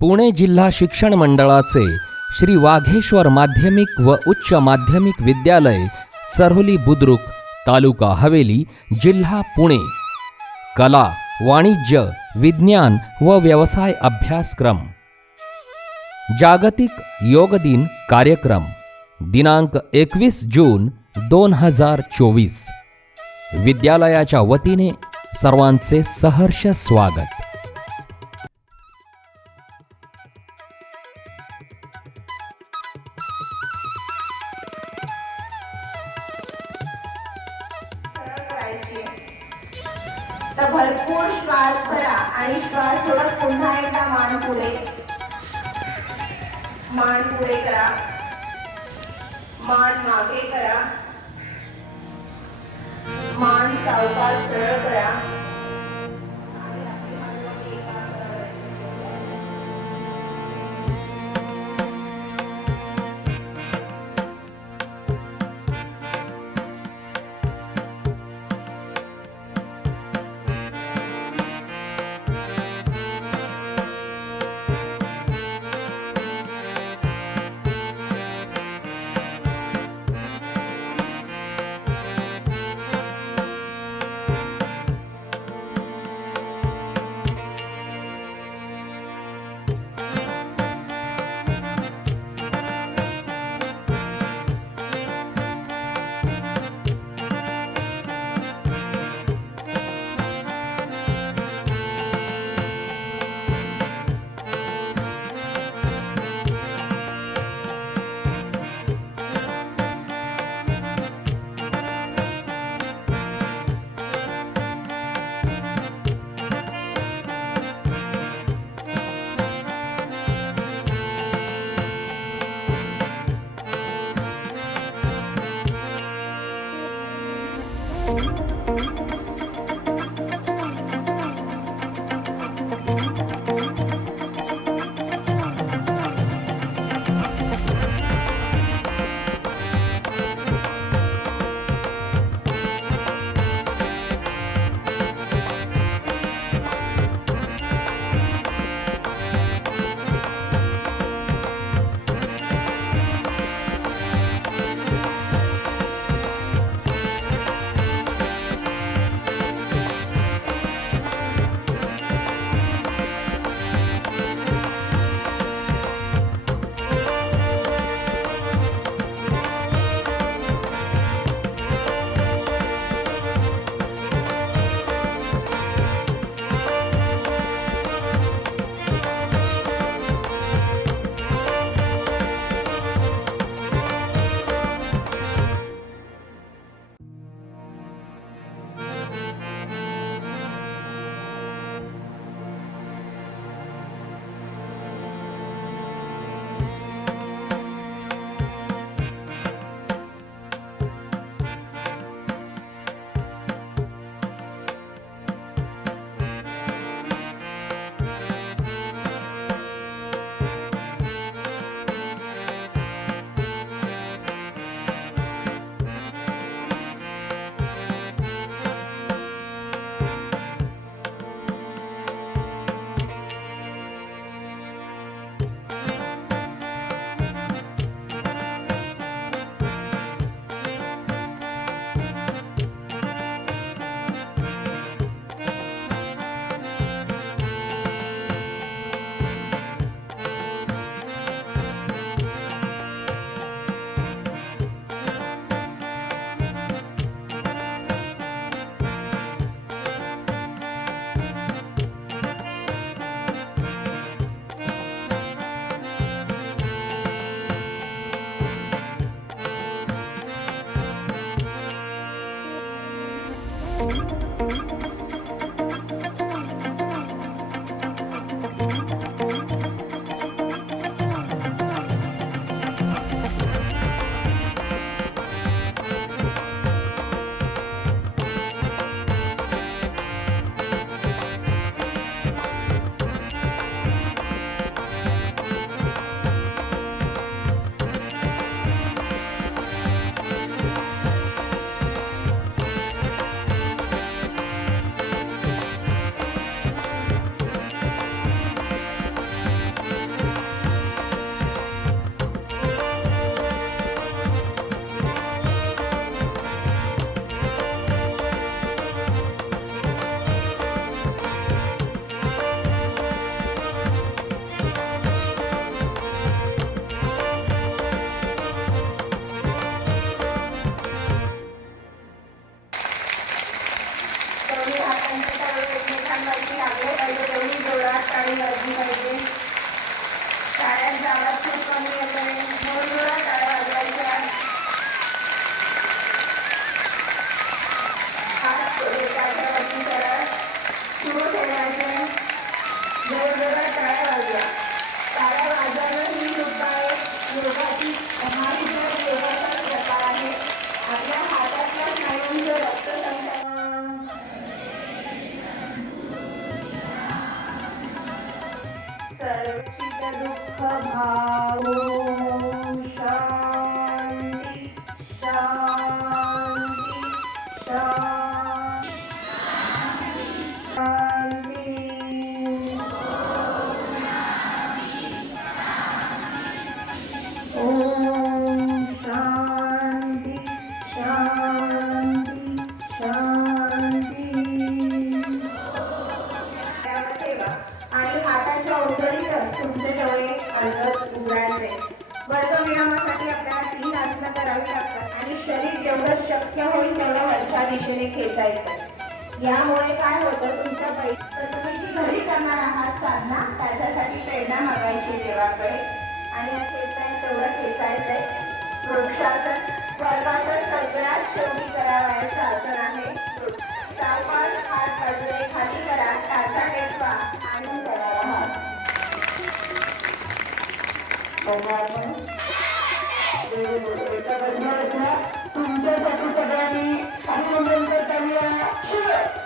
पुणे जिल्हा शिक्षण मंडळाचे श्री वाघेश्वर माध्यमिक व उच्च माध्यमिक विद्यालय चरोली बुद्रुक तालुका हवेली जिल्हा पुणे. कला वाणिज्य विज्ञान व व्यवसाय अभ्यासक्रम. जागतिक योग दिन कार्यक्रम दिनांक एकवीस जून दोन हजार चोवीस. विद्यालयाच्या वतीने सर्वांचे सहर्ष स्वागत. तर भरपूर श्वास भरा आणि श्वास थोडा पुन्हा एकदा मान पुढे. मान पुढे करा. मान मागे करा. मान सावकाश सरळ करा. 알려준다 이게. सभा वर्गविरामासाठी आपल्याला तीन आसनं करावी लागतात आणि शरीर जेवढं शक्य होईल तेवढं वरच्या दिशेने खेचायचं यामुळे काय होतं तुमच्या पै तुम्ही जी घरी करणार आहात साधना त्याच्यासाठी प्रेरणा मागायची देवाकडे. आणि या खेचायला तेवढं खेचायचंय वृक्षासन वर्गासन सगळ्यात शेवटी करावायचं आसन आहे. चार पाच हात बाजूने खाली करा टाचा टेकवा आणि करावा. हात तुमच्यासाठी सगळ्यांनी अभिनंदन करताना शिवाय.